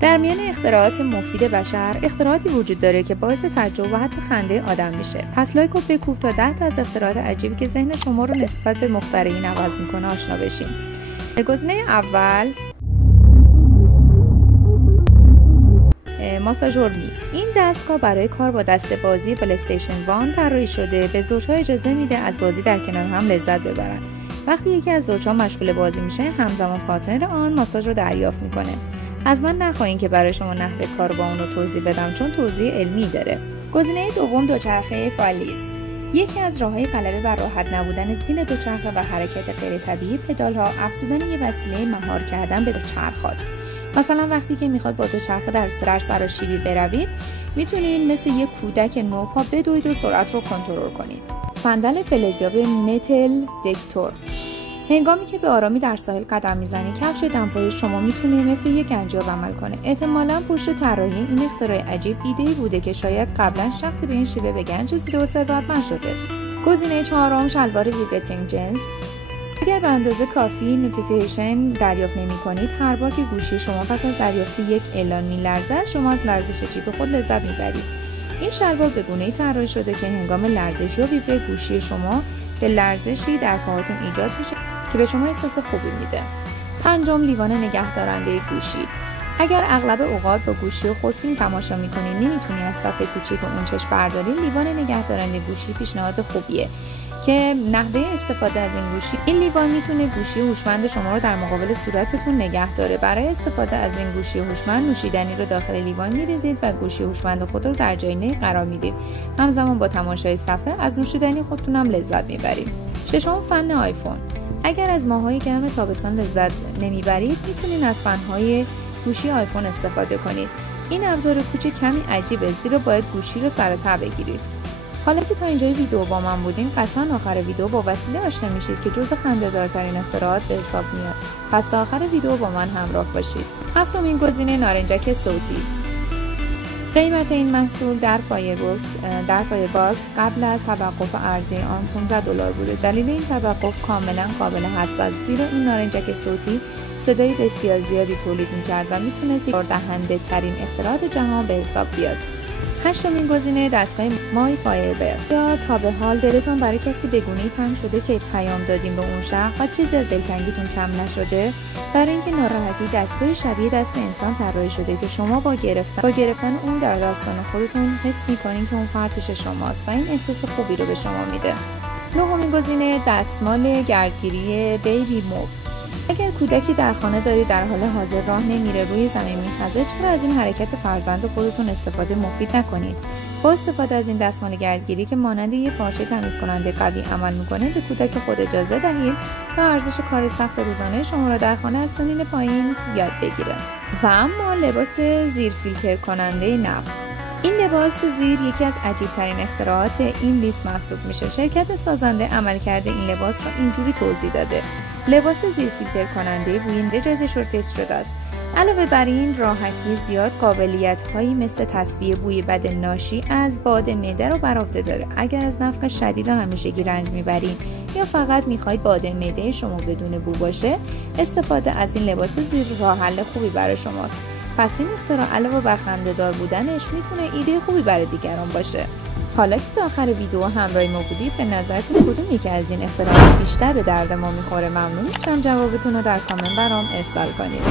در میان اختراعات مفید بشر، اختراعاتی وجود داره که باعث تعجب و حتی خنده آدم میشه. پس لایک و بکوب تا 10 تا از اختراعات عجیبی که ذهن شما رو نسبت به مخترعین عوض میکنه آشنا بشیم. گزینه اول، ماساژور می. این دستگاه برای کار با دسته بازی پلی استیشن 1 طراحی شده. به زوجها اجازه میده از بازی در کنار هم لذت ببرن. وقتی یکی از زوجها مشغول بازی میشه، همزمان پارتنر آن ماساژ رو دریافت میکنه. از من نخواهید که برای شما نحوه کار با اون رو توضیح بدم، چون توضیح علمی داره. گزینه دوم، دوچرخه فالیز. یکی از راههای غلبه بر راحت نبودن سین دوچرخه و حرکت غیر طبیعی پدال‌ها، افزودن یک وسیله مهار کردن به دوچرخه است. مثلا وقتی که میخواد با دوچرخه در سراشیبی بروید، میتونید مثل یک کودک نوپا بدوید و سرعت رو کنترل کنید. صندل فلزیاب متل دکتور. هنگامی که به آرامی در ساحل قدم میزنید، کفش دمپایی شما میتونه مثل یک گنجاب عمل کنه. احتمالاً پشت طراحی این اختراع عجیب ایده‌ای بوده که شاید قبلا شخصی به این شیوه به گنج رسیده و ثروتمند شده. گزینه چهارم، شلوار ویبراتینگ جنس. اگر به اندازه کافی نوتیفیکیشن دریافت نمی‌کنید، هر بار که گوشی شما پس از دریافت یک اعلان می‌لرزد، شما از لرزش جیب خود لذت می‌برید. این شلوار به گونه‌ای طراحی شده که هنگام لرزش یا ویبره گوشی شما به لرزشی در پاهاتون ایجاد میشه که به شما احساس خوبی میده. پنجم، لیوان نگهدارنده گوشی. اگر اغلب اوقات با گوشی و خود فیلم تماشا می‌کنید، نمی‌تونی از صفحه کوچیک اون چشم برداری، لیوان نگهدارنده گوشی پیشنهاد خوبیه که نحوه استفاده از این گوشی. این لیوان میتونه گوشی هوشمند شما رو در مقابل صورتتون نگه داره. برای استفاده از این گوشی هوشمند، نوشیدنی رو داخل لیوان میریزید و گوشی هوشمند خود رو در جای نیک قرار میدید. همزمان با تماشای صفحه از نوشیدنی خودتون هم لذت میبرید. ششم، فن آیفون. اگر از ماه‌های گرم تابستان لذت نمیبرید، میتونید از فن‌های گوشی آیفون استفاده کنید. این ابزار کوچک کمی عجیبه، زیرا باید گوشی رو سر تا بگیرید. حالا که تا اینجای ویدیو با من بودین، قطعا آخر ویدیو با وسیله آشنا میشید که جزو خنده‌دارترین اختراعات به حساب میاد. پس تا آخر ویدیو با من همراه باشید. هفتمین گزینه، نارنجک صوتی. قیمت این محصول در فایرباکس قبل از توقف عرضه آن $15 بوده. دلیل این توقف کاملا قابل حدس است، زیرا این نارنجک صوتی صدای بسیار زیادی تولید میکرد و میتونست دهنده ترین اختراعات جهان به حساب بیاد. هشتمین گزینه، دستگاه مای فایبر. یا تا به حال دلتون برای کسی به گونه‌ای تنگ شده که پیام دادین به اون شخص و چیزی از دلتنگیتون کم نشده؟ برای اینکه ناراحتی دستگاه شبیه دست انسان طراحی شده که شما با گرفتن اون در دستان خودتون حس می‌کنین که اون فرد پیش شماست و این احساس خوبی رو به شما میده. نهمین گزینه، دستمال گردگیری بیبی موب. اگر کودکی در خانه دارید در حال حاضر راه نمیره، روی زمین میخزه، چرا از این حرکت فرزند خودتون استفاده مفید نکنید؟ با استفاده از این دستمال گردگیری که مانند یک پارچه تمیز کننده قوی عمل میکنه، به کودک خود اجازه دهید تا ارزش کار سخت روزانه شما را در خانه از سنین پایین یاد بگیره. و اما لباس زیر فیلتر کننده نفت. این لباس زیر یکی از عجیب‌ترین اختراعات این لیست محسوب میشه. شرکت سازنده عملکرد این لباس را اینجوری توضیح داده: لباس زیر فیلتر کننده بوی جزش رو تست شده است. علاوه بر این راحتی زیاد، قابلیت‌هایی مثل تصفیه بوی بد ناشی از باد معده رو بر عهده داره. اگر از نفخ شدید و همیشگی رنج میبرید یا فقط میخواید باد معده شما بدون بو باشه، استفاده از این لباس زیر راه حل خوبی برای شماست. پس این اختراع علاوه بر خنده‌دار بودنش میتونه ایده خوبی برای دیگران باشه. حالا که تا آخر ویدیو همراه ما بودید، به نظرتون کدوم یکی از این اختراعات بیشتر به درد ما میخوره؟ ممنون میشم جوابتون رو در کامنت برام ارسال کنید.